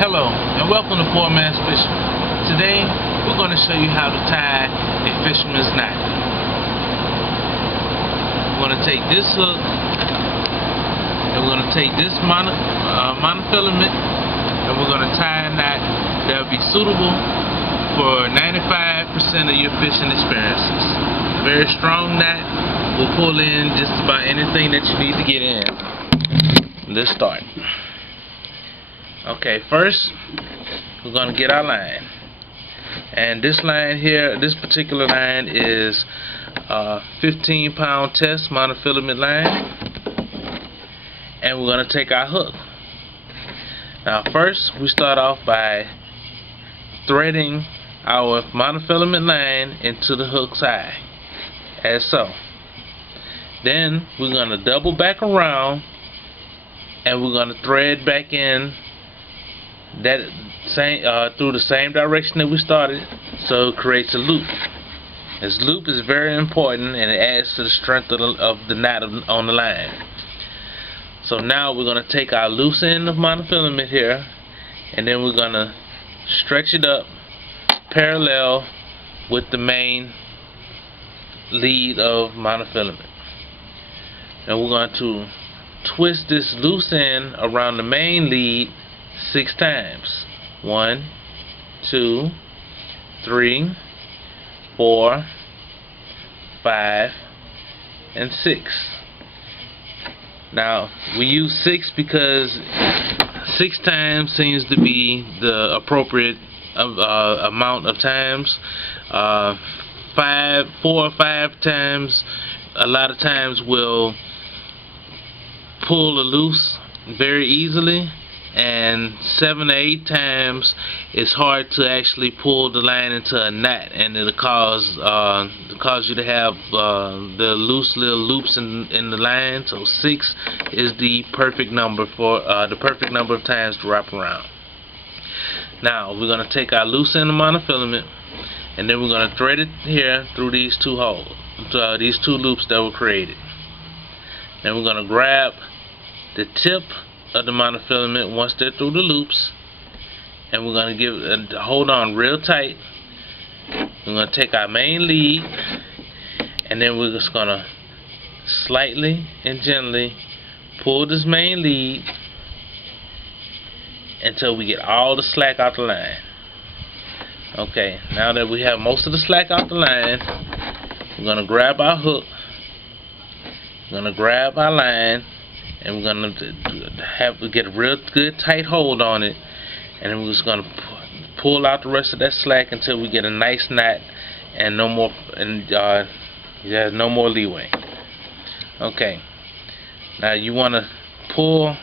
Hello and welcome to Poor Man's Fisherman. Today we're going to show you how to tie a fisherman's knot. We're going to take this hook and we're going to take this monofilament and we're going to tie a knot that will be suitable for 95% of your fishing experiences. A very strong knot will pull in just about anything that you need to get in. Let's start. Okay, first we're going to get our line, and this line here, this particular line is 15-pound test monofilament line, and we're going to take our hook. Now first we start off by threading our monofilament line into the hook's eye, as so. Then we're going to double back around and we're going to thread back in that same through the same direction that we started, so it creates a loop. This loop is very important and it adds to the strength of the knot on the line. So now we're going to take our loose end of monofilament here and then we're going to stretch it up parallel with the main lead of monofilament, and we're going to twist this loose end around the main lead 6 times. 1, 2, 3, 4, 5, and 6. Now we use 6 because 6 times seems to be the appropriate amount of times. 4 or 5 times, a lot of times will pull the loose very easily, and 7 or 8 times it's hard to actually pull the line into a knot, and it'll cause you to have the loose little loops in the line. So 6 is the perfect number for the perfect number of times to wrap around. Now we're going to take our loose end of monofilament and then we're going to thread it here through these two holes, these two loops that were created. Then we're going to grab the tip of the monofilament once they're through the loops, and we're going to hold on real tight. We're going to take our main lead and then we're just going to slightly and gently pull this main lead until we get all the slack out the line. Okay, now that we have most of the slack out the line, we're going to grab our hook, we're going to grab our line, and we're going to get a real good tight hold on it, and then we're just going to pull out the rest of that slack until we get a nice knot and no more, and there's no more leeway. Okay, now you want to pull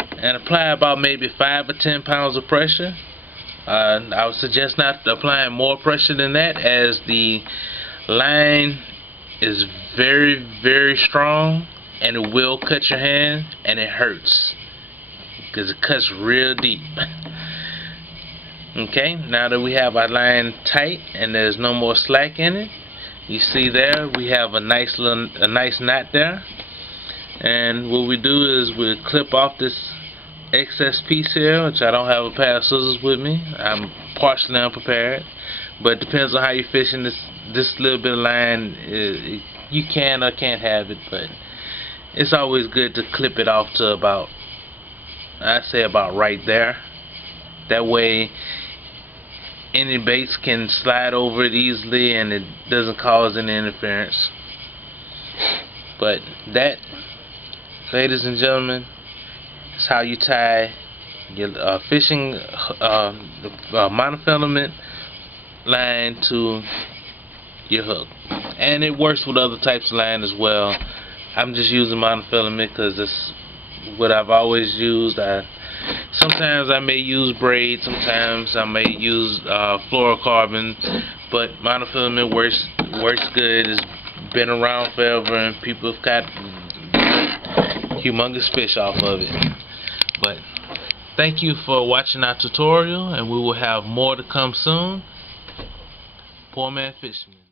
and apply about maybe 5 or 10 pounds of pressure. I would suggest not applying more pressure than that, as the line is very, very strong and it will cut your hand, and it hurts because it cuts real deep. Okay, now that we have our line tight and there's no more slack in it, you see there we have a nice knot there. And what we do is we clip off this excess piece here, which I don't have a pair of scissors with me. I'm partially unprepared, but it depends on how you're fishing. This little bit of line, you can or can't have it, but it's always good to clip it off to about, I'd say about right there. That way any baits can slide over it easily and it doesn't cause any interference. But that, ladies and gentlemen, is how you tie your fishing monofilament line to your hook. And it works with other types of line as well. I'm just using monofilament because it's what I've always used. Sometimes I may use braid, sometimes I may use fluorocarbon, but monofilament works good. It's been around forever and people have caught humongous fish off of it. But thank you for watching our tutorial, and we will have more to come soon. Poor Man Fisherman.